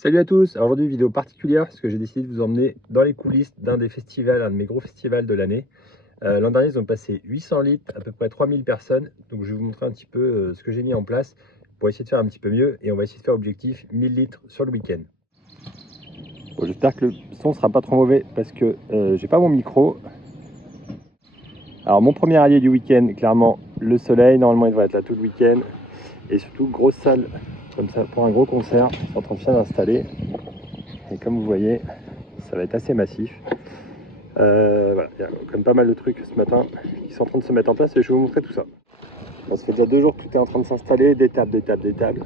Salut à tous, alors aujourd'hui vidéo particulière parce que j'ai décidé de vous emmener dans les coulisses d'un des festivals, un de mes gros festivals de l'année. L'an dernier ils ont passé 800 litres, à peu près 3000 personnes, donc je vais vous montrer un petit peu ce que j'ai mis en place pour essayer de faire un petit peu mieux et on va essayer de faire objectif 1000 litres sur le week-end. Bon, j'espère que le son sera pas trop mauvais parce que j'ai pas mon micro. Alors mon premier allié du week-end, clairement le soleil, normalement il devrait être là tout le week-end et surtout grosse salle comme ça pour un gros concert, ils sont en train de bien d'installer. Et comme vous voyez, ça va être assez massif. Voilà, il y a comme pas mal de trucs ce matin qui sont en train de se mettre en place et je vais vous montrer tout ça. Bon, ça fait déjà 2 jours que tout est en train de s'installer, des tables.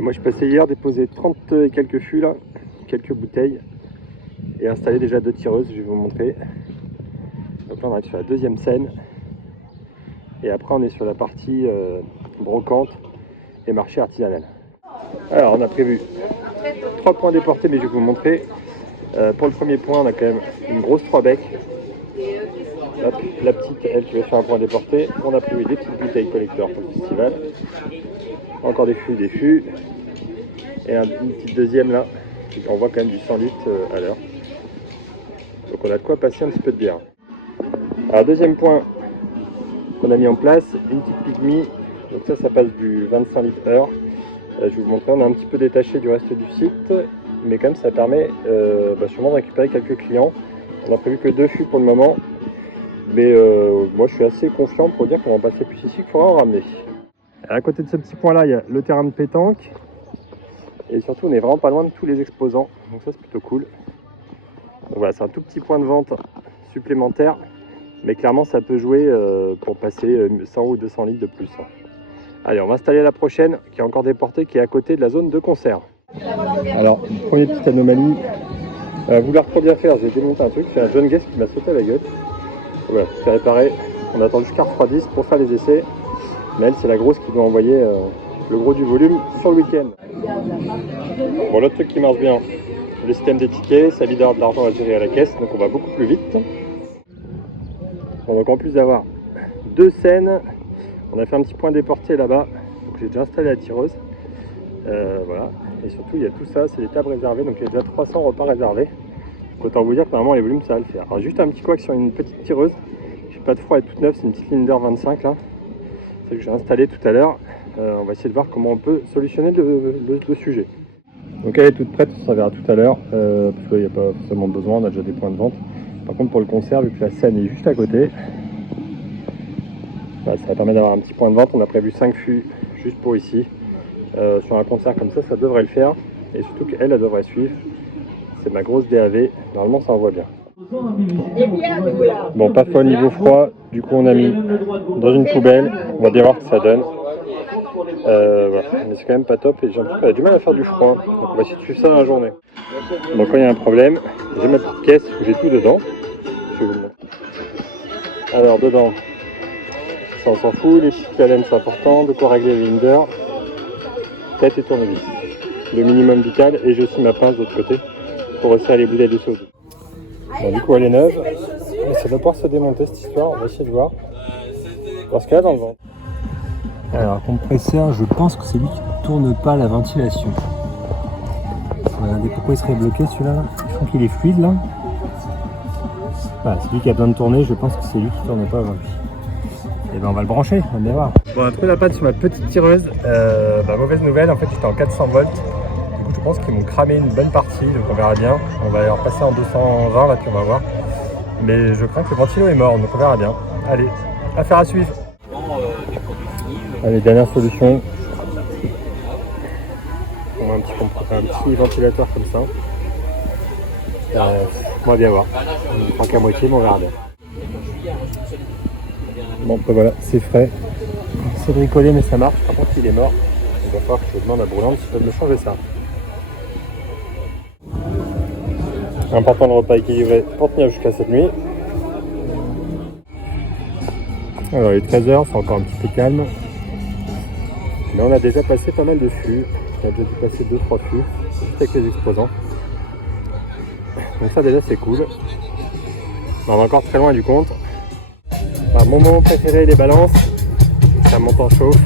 Moi je suis passé hier déposer 30 et quelques fûts là, quelques bouteilles et installer déjà 2 tireuses, je vais vous montrer. Donc là on va être sur la deuxième scène et après on est sur la partie brocante et marché artisanal. Alors on a prévu 3 points déportés mais je vais vous montrer. Pour le premier point, on a quand même une grosse 3 becs. La petite, elle, qui va faire un point déporté. On a prévu des petites bouteilles collecteurs pour le festival. Encore des fûts. Et une petite deuxième là. On voit quand même du 100 litres à l'heure. Donc on a de quoi passer un petit peu de bière. Alors deuxième point qu'on a mis en place, une petite pygmy. Donc ça passe du 25 litres heure. Je vais vous montrer, on est un petit peu détaché du reste du site. Mais quand même ça permet sûrement de récupérer quelques clients. On a prévu que 2 fûts pour le moment, mais moi je suis assez confiant pour dire qu'on va passer plus ici qu'il faudra en ramener. À côté de ce petit point là, il y a le terrain de pétanque, et surtout on est vraiment pas loin de tous les exposants, donc ça c'est plutôt cool. Donc voilà, c'est un tout petit point de vente supplémentaire, mais clairement ça peut jouer pour passer 100 ou 200 litres de plus. Allez, on va installer la prochaine, qui est encore déportée, qui est à côté de la zone de concert. Alors, première petite anomalie, vouloir trop bien faire, j'ai démonté un truc, c'est un jeune guest qui m'a sauté à la gueule. Voilà, c'est réparé, on attend jusqu'à refroidisse pour faire les essais, mais elle c'est la grosse qui doit envoyer le gros du volume sur le week-end. Bon, l'autre truc qui marche bien, le système des tickets, ça évite d'avoir de l'argent à gérer à la caisse, donc on va beaucoup plus vite. Bon, donc en plus d'avoir 2 scènes, on a fait un petit point déporté là-bas, donc j'ai déjà installé la tireuse. Voilà, et surtout il y a tout ça, c'est des tables réservées, donc il y a déjà 300 repas réservés. Donc autant vous dire que normalement les volumes ça va le faire. Alors juste un petit couac sur une petite tireuse, j'ai pas de froid, elle est toute neuve, c'est une petite Linder 25 là, celle que j'ai installée tout à l'heure. On va essayer de voir comment on peut solutionner le sujet. Donc elle est toute prête, on s'en verra tout à l'heure, parce qu'il n'y a pas forcément besoin, on a déjà des points de vente. Par contre pour le concert, vu que la scène est juste à côté, bah, ça va permettre d'avoir un petit point de vente. On a prévu 5 fûts juste pour ici. Sur un concert comme ça devrait le faire, et surtout qu'elle devrait suivre. C'est ma grosse DAV, normalement ça envoie bien. Bon, pas folle niveau froid, du coup on a mis dans une poubelle, on va bien voir ce que ça donne. Voilà. Mais c'est quand même pas top et j'ai un petit peu du mal à faire du froid, donc on va essayer de suivre ça dans la journée. Donc quand il y a un problème, j'ai ma petite caisse où j'ai tout dedans. Je vais vous le montrer. Alors dedans, ça on s'en fout, les petites calènes c'est important, de quoi régler les linders. Tête et tournevis, le minimum vital, et j'ai aussi ma pince de l'autre côté pour resserrer les bouteilles de sauce. Bon, du coup elle est neuve, mais ça va pouvoir se démonter cette histoire, on va essayer de voir ce qu'il y a dans le ventre. Alors compresseur, je pense que c'est lui qui ne tourne pas la ventilation. Regardez pourquoi il serait bloqué celui-là, je crois qu'il est fluide là. Voilà, c'est lui qui a besoin de tourner, je pense que c'est lui qui ne tourne pas avant lui. Et ben on va le brancher, on va bien voir. Bon, on a trouvé la panne sur ma petite tireuse. Mauvaise nouvelle, en fait j'étais en 400 volts. Du coup je pense qu'ils m'ont cramé une bonne partie, donc on verra bien. On va leur passer en 220 là, puis on va voir. Mais je crains que le ventilo est mort, donc on verra bien. Allez, affaire à suivre. Allez, dernière solution. On a un petit ventilateur comme ça. On va bien voir. Il ne prend qu'à moitié, mais on verra bien. Bon, ben voilà, c'est frais. C'est bricolé, mais ça marche. Par contre, il est mort. Il va falloir que je demande à Brûlante s'il peut me changer ça. Important, le repas équilibré pour tenir jusqu'à cette nuit. Alors, il est 13h, c'est encore un petit peu calme. Mais on a déjà passé pas mal de fûts. On a déjà dû passer 2-3 fûts, juste avec les exposants. Donc ça déjà c'est cool. On est encore très loin du compte. Enfin, mon moment préféré, les balances. Ça monte en chauffe.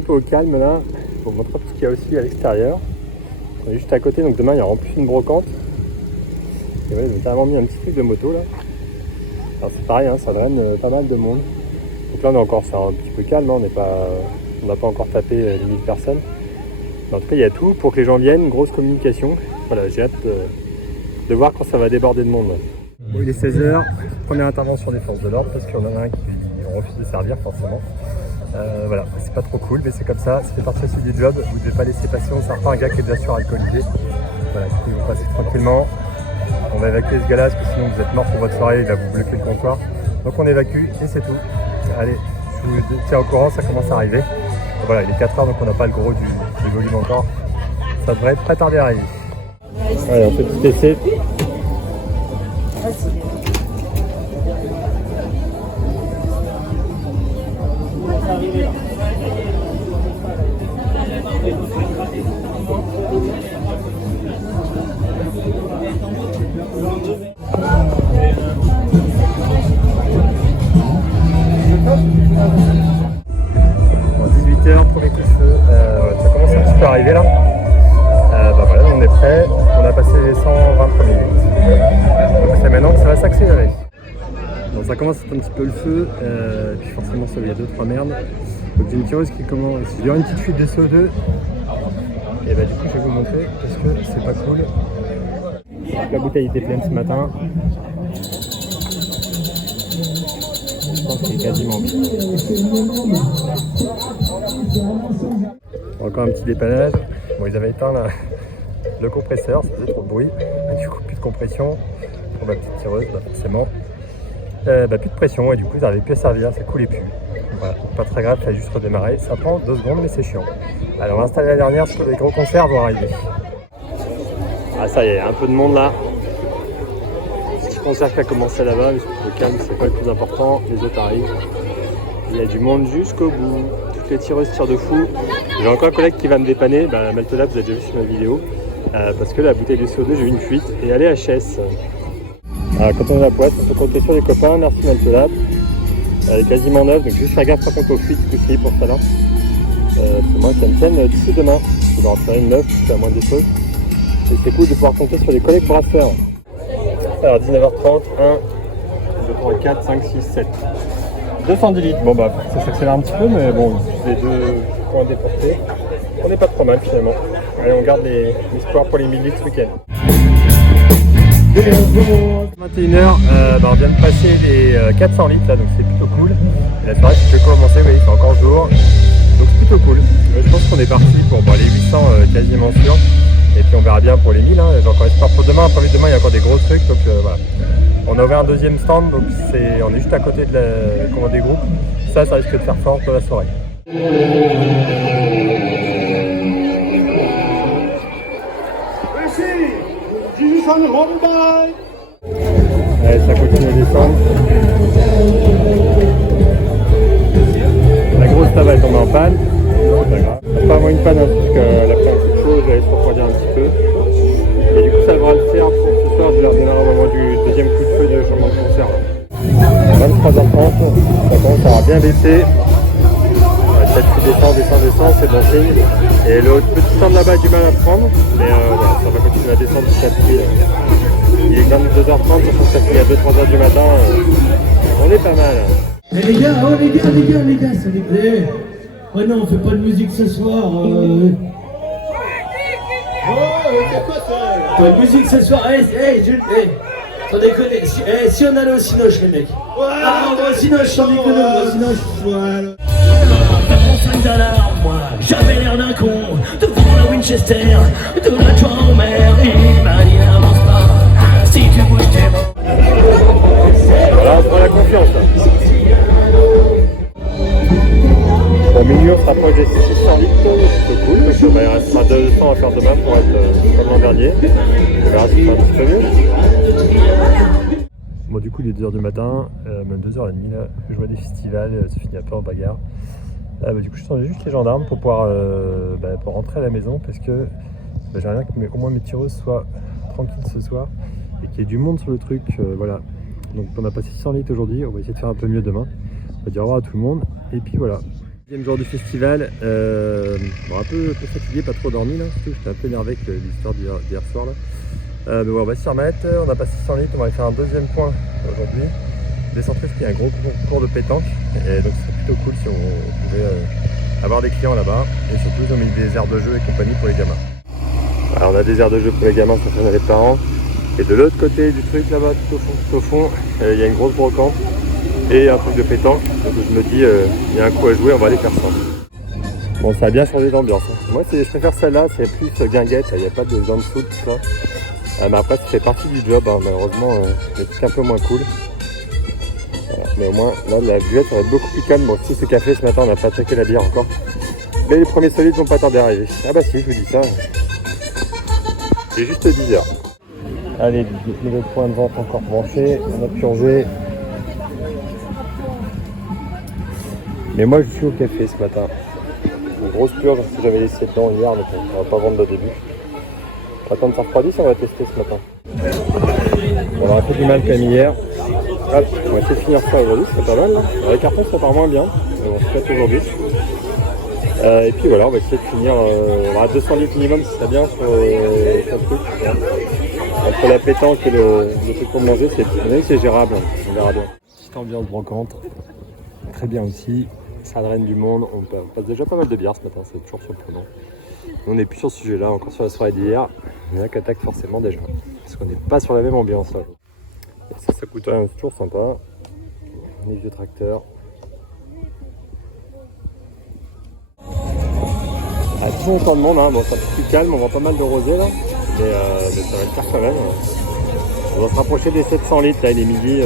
un peu au calme là, pour vous montrer tout ce qu'il y a aussi à l'extérieur. On est juste à côté, donc demain il y aura en plus une brocante. Et voilà, ils ont carrément mis un petit truc de moto là. Alors c'est pareil, hein, ça draine pas mal de monde. Donc là on est encore, c'est un petit peu calme, hein, on n'a pas encore tapé les 1000 personnes. Mais en tout cas il y a tout pour que les gens viennent, grosse communication. Voilà, j'ai hâte de voir quand ça va déborder de monde. Bon, il est 16h, première intervention des forces de l'ordre parce qu'il y en a un qui refuse de servir forcément. Voilà, c'est pas trop cool, mais c'est comme ça fait partie aussi du job. Vous ne devez pas laisser passer, on ne sert pas un gars qui est déjà suralcoolisé. Voilà, du coup ils vont passer tranquillement. On va évacuer ce gars-là parce que sinon vous êtes mort pour votre soirée, il va vous bloquer le comptoir. Donc on évacue et c'est tout. Allez, je vous tiens au courant, ça commence à arriver. Voilà, il est 4h donc on n'a pas le gros du volume encore. Ça devrait pas tarder à arriver. Allez, on fait tout essai. Bon, 18h, premier coup de feu, ça commence un petit peu à arriver là. Bah voilà, on est prêt, on a passé les 120 premiers minutes. Donc c'est maintenant que ça va s'accélérer. Donc ça commence un petit peu le feu, puis forcément il y a 2-3 merdes. Donc j'ai une tireuse qui commence, il y aura une petite fuite de CO2. Et bah du coup je vais vous montrer parce que c'est pas cool. La bouteille était pleine ce matin. Je pense qu'il est quasiment vide. Encore un petit dépannage. Bon, ils avaient éteint le compresseur, ça faisait trop de bruit. Et du coup, plus de compression pour ma petite tireuse, bah forcément. Plus de pression et du coup, ils n'arrivaient plus à servir, ça coulait plus. Voilà, pas très grave, il fallait juste redémarrer. Ça prend 2 secondes, mais c'est chiant. Alors, on va installer la dernière parce que les gros concerts vont arriver. Ah, ça y est, il y a un peu de monde là. Le concert qui a commencé là-bas, mais le calme, c'est pas le plus important. Les autres arrivent. Il y a du monde jusqu'au bout. Toutes les tireuses tirent de fou. J'ai encore un collègue qui va me dépanner. Maltela, vous avez déjà vu sur ma vidéo. Parce que la bouteille de CO2, j'ai eu une fuite et elle est HS. Alors, quand on est à la poisse, on peut compter sur les copains. Merci Maltela. Elle est quasiment neuve, donc juste faire gaffe par contre aux fuites aussi pour ça là. C'est moi qui me tienne d'ici demain. Je vais en faire une neuve, c'est la moindre des choses. Et c'est cool de pouvoir compter sur les collègues brasseurs. Alors 19h30, 1, 2, 3, 4, 5, 6, 7. 210 litres. Bon bah ça s'accélère un petit peu, mais bon, c'est 2 points déportés. On n'est pas trop mal finalement. Allez, on garde l'espoir pour les 1000 litres ce week-end. 21h, on vient de passer les 400 litres là, donc c'est plutôt cool. Et la soirée c'est commencer, oui, c'est encore jour. Donc c'est plutôt cool. Je pense qu'on est parti pour les 800 quasiment sûrs. Et puis on verra bien pour les 1000, hein. J'ai encore espoir pour demain. Après demain il y a encore des gros trucs, donc voilà. On a ouvert un deuxième stand, donc on est juste à côté de la commande des groupes. Ça risque de faire fort pour la soirée. Allez, ça continue à descendre. La grosse table est tombée en panne. C'est pas grave. Pas vraiment une panne, hein, parce qu'elle a pris un coup de chaud, j'allais se refroidir un petit peu. Et du coup ça devra le faire pour ce soir, je leur donnerai au moment du deuxième coup de feu de changement de concert. 23h30, ça commence à bien baisser. Peut-être qu'il descend, c'est bon signe. Et le petit stand là-bas a du mal à prendre, mais voilà, ça va continuer à descendre petit à petit. Il est 22h30, sachant que ça finit à 2-3h du matin. On est pas mal. Eh les gars, s'il vous plaît. Oh non, on fait pas de musique ce soir. c'est quoi ça? Pas de musique ce soir. Sans déconner. Si on allait au Cinoche, les mecs. On va au Cinoche, sans déconner, on va au Cinoche. Voilà. $5, moi, j'avais l'air d'un con. Devant la Winchester, de la joie en mer. Il m'a dit avance pas, si tu bouges tes mains. Voilà, on se prend la confiance là. Bon, minuit, on se rapproche des 600 litres, c'est cool, parce qu'il restera 200 à faire demain pour être comme l'an dernier. On verra si ça sera un petit peu mieux. Bon, du coup, il est 2h du matin, même 2h30, là, je vois des festivals, ça finit un peu en bagarre. Du coup, je sens juste les gendarmes pour pouvoir pour rentrer à la maison, parce que j'aimerais bien que au moins mes tireuses soient tranquilles ce soir et qu'il y ait du monde sur le truc. Voilà. Donc, on a passé 600 litres aujourd'hui, on va essayer de faire un peu mieux demain. On va dire au revoir à tout le monde, et puis voilà. Deuxième jour du festival, bon, un peu fatigué, pas trop dormi là, surtout j'étais un peu énervé avec l'histoire d'hier soir là. Mais bon, on va s'y remettre, on a passé 100 litres, on va aller faire un deuxième point aujourd'hui. Décentriste qui est un gros concours de pétanque, et donc ce serait plutôt cool si on pouvait avoir des clients là-bas. Et surtout ils ont mis des aires de jeu et compagnie pour les gamins. Alors on a des aires de jeu pour les gamins, ça fait les parents. Et de l'autre côté du truc là-bas, tout au fond, il y a une grosse brocante et un truc de pétanque. Donc je me dis, il y a un coup à jouer, on va aller faire ça. Bon, ça a bien changé d'ambiance. Hein. Moi, je préfère celle-là, c'est plus guinguette, il n'y a pas de gens dessous, tout ça. Mais après, ça fait partie du job, hein. Malheureusement, c'est un peu moins cool. Voilà. Mais au moins, là, la buette, ça va être beaucoup plus calme. Bon, si ce café ce matin, on n'a pas checké la bière encore. Mais les premiers solides vont pas tarder à arriver. Ah bah si, je vous dis ça. C'est juste 10 heures. Allez, nouveau point de vente encore branché, on a purgé. Mais moi je suis au café ce matin. Une grosse purge parce que j'avais laissé dedans hier, donc on va pas vendre le début. On va attendre que ça refroidisse, on va tester ce matin. On a un peu du mal comme hier. Hop, on va essayer de finir ça aujourd'hui, c'est pas mal là. Alors, les cartons ça part moins bien, mais on se fait aujourd'hui. Et puis voilà, on va essayer de finir à 200 litres minimum, ce serait bien sur le truc. Entre la pétanque et le truc pour manger, c'est gérable, on verra bien. Petite ambiance brocante, très bien aussi, ça draine du monde, on passe déjà pas mal de bière ce matin, c'est toujours surprenant. On n'est plus sur ce sujet-là, encore sur la soirée d'hier, mais là qu'attaque forcément déjà, parce qu'on n'est pas sur la même ambiance là. Et ça coûte rien, c'est toujours sympa, les vieux tracteurs. Toujours autant de monde, hein. Bon, ça fait plus calme, on voit pas mal de rosé là, mais ça va le faire quand même. On va se rapprocher des 700 litres, là il est midi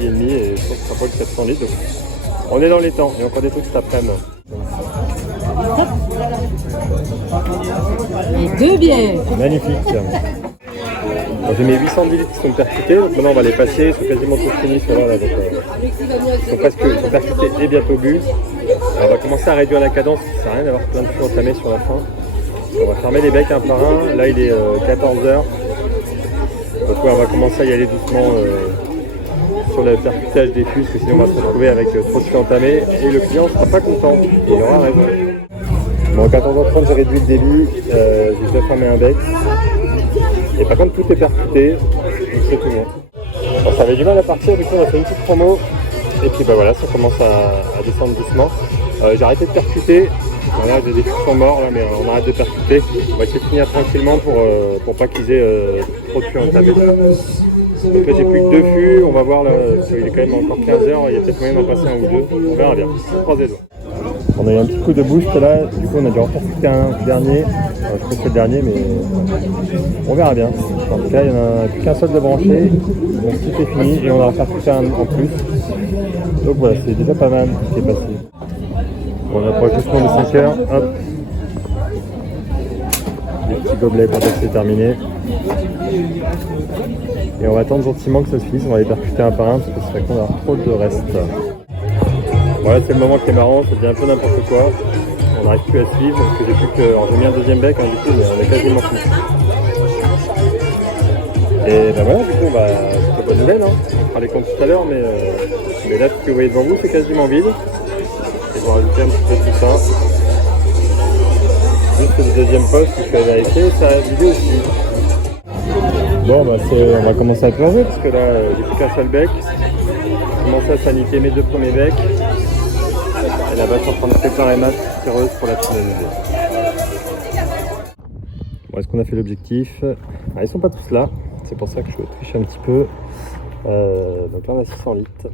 et demi et je pense que ça sera pas le 700 litres. Donc on est dans les temps, il y a encore des trucs cet après-midi. Et 2 bières. Magnifique. J'ai mes 810 litres qui sont percutés, donc maintenant on va les passer, ils sont quasiment tous finis ceux-là. Donc, ils sont percutés et bientôt bu. Alors, on va commencer à réduire la cadence, ça sert à rien d'avoir plein de fûts entamés sur la fin. On va fermer les becs un par un, là il est 14h. Donc ouais, on va commencer à y aller doucement sur le percutage des fûts, parce que sinon on va se retrouver avec trop de fûts entamés et le client ne sera pas content, il aura raison. Bon, à 14h30 j'ai réduit le débit, j'ai déjà fermé un bec. Et par contre tout est percuté, donc c'est tout bon. Alors, ça avait du mal à partir, du coup on a fait une petite promo. Et puis bah voilà, ça commence à descendre doucement. J'ai arrêté de percuter. Voilà, j'ai des fûts qui sont morts là, mais on arrête de percuter. On va essayer de finir tranquillement pour pas qu'ils aient trop de fûts entamés. Donc là j'ai plus que 2 fûts, on va voir là, parce qu'il est quand même encore 15h, il y a peut-être moyen d'en passer un ou deux. On verra bien. Croisez les doigts. On a eu un petit coup de boost là, du coup on a dû en repercuter un dernier. Je crois que c'est le dernier, mais on verra bien. En tout cas, il n'y en a plus qu'un seul de branché, donc tout est fini et on a repercuté un en plus. Donc voilà, c'est déjà pas mal ce qui est passé. Bon, on approche justement de 5 heures, hop. Des petits gobelets pour dire que c'est terminé. Et on va attendre gentiment que ça se finisse, on va les percuter un par un parce que c'est vrai qu'on a trop de reste. Voilà, c'est le moment qui est marrant, ça devient un peu n'importe quoi. On n'arrive plus à suivre parce que j'ai plus que. Alors j'ai mis un deuxième bec, hein, du coup, mais on est quasiment fini. Et ben voilà, du coup, c'est pas bonne nouvelle, hein. On fera les comptes tout à l'heure, mais là, ce que vous voyez devant vous, c'est quasiment vide. Et je vais rajouter un petit peu tout ça. Juste le deuxième poste, je vais vérifier, ça a vidé aussi. Bon, on va commencer à plonger parce que là, j'ai plus qu'un seul bec. J'ai commencé à saniter mes 2 premiers becs. Et la vache est en train de préparer ma tireuse pour la finaliser. Bon, est-ce qu'on a fait l'objectif? Ils sont pas tous là, c'est pour ça que je triche un petit peu. Donc là on a 600 litres.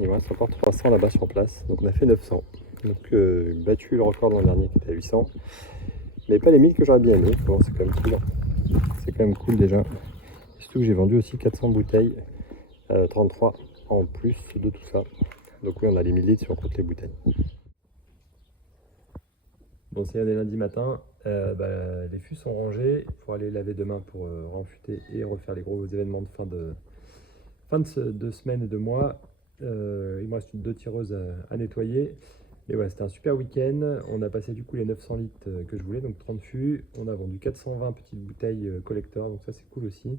Il me reste encore 300 là-bas sur place. Donc on a fait 900. Donc battu le record de l'an dernier qui était à 800. Mais pas les 1000 que j'aurais bien aimé. Bon, c'est quand même cool. C'est quand même cool déjà. Surtout que j'ai vendu aussi 400 bouteilles. 33 en plus de tout ça. Donc oui, on a les 1000 litres si on compte les bouteilles. Bon, c'est lundi matin, les fûts sont rangés pour aller laver demain pour renfuter et refaire les gros événements de fin de semaine et de mois. Il me reste 2 tireuses à nettoyer. Et voilà, c'était un super week-end. On a passé du coup les 900 litres que je voulais, donc 30 fûts. On a vendu 420 petites bouteilles collector, donc ça c'est cool aussi.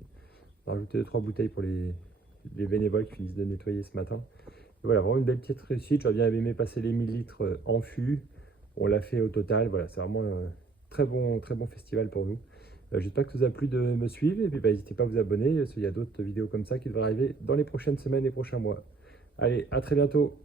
On a rajouté 2-3 bouteilles pour les bénévoles qui finissent de nettoyer ce matin. Voilà, vraiment une belle petite réussite. J'aurais bien aimé passer les 1000 litres en fût. On l'a fait au total. Voilà, c'est vraiment un très bon festival pour nous. J'espère que ça vous a plu de me suivre. Et puis n'hésitez pas à vous abonner. Il y a d'autres vidéos comme ça qui devraient arriver dans les prochaines semaines et prochains mois. Allez, à très bientôt.